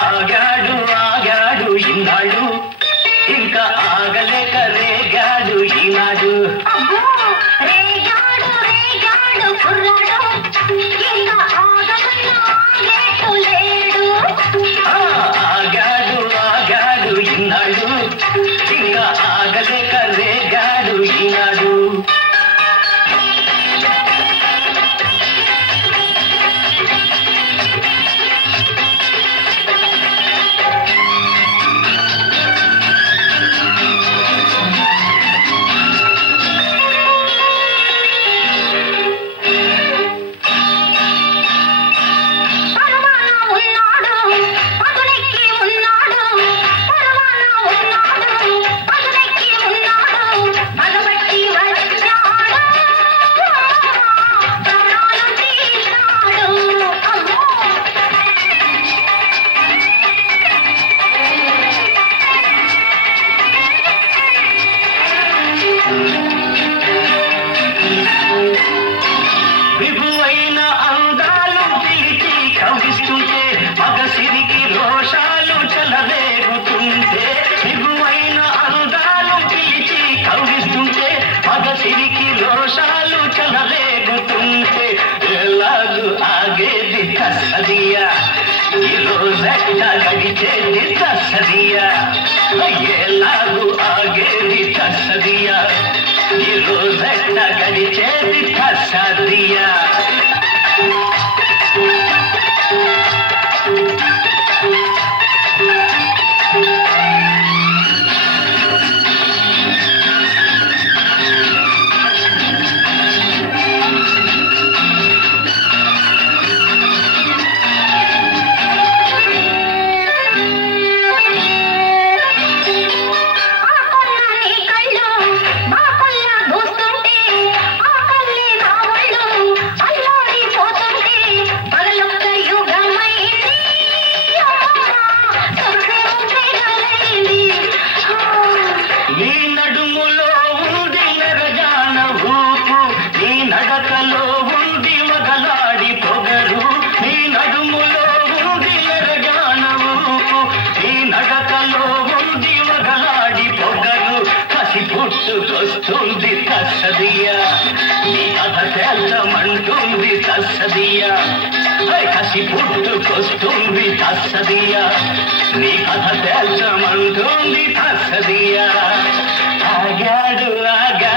ఆగాడు ఆగాడు ఇన్నాడు ఇంకా ఆగలేక రేగాడు ఈనాడు ఆగాడు ఆగాడు ఇన్నాడు ఇంకా ఆగలేక రేగాడు ఈనాడు విభువైన అందాలు పిలిచి కవిస్తుంటే మగసిరికి రోషాలు చెలరేగుతుంటే విభువైన అందాలు పిలిచి కవిస్తుంటే మగసిరికి రోషాలు చెలరేగుతుంటే ఎలాగు ఆగేది కసదియా ఈ రోజెట్ట గడిచేది కసదియా ఎలాగు ఆగేది కసదియా ఈ రోజెట్ట గడిచేది కసదియా నీ నడుములో ఉంది నెరజాన ఊపు నీ నడకలో ఉంది వగలాడి పొగరు నీ నడుములో ఉంది నెరజాన ఊపు నీ నడకలో ఉంది వగలాడి పొగరు కసి పుట్టుకొస్తుంది కసదియా నీ కథ తేల్చమంటుంది కసదియా కసి పుట్టుకొస్తుంది కసదియా నీ కథ తేల్చమంటుంది కసదియా ఆగాడు ఆగా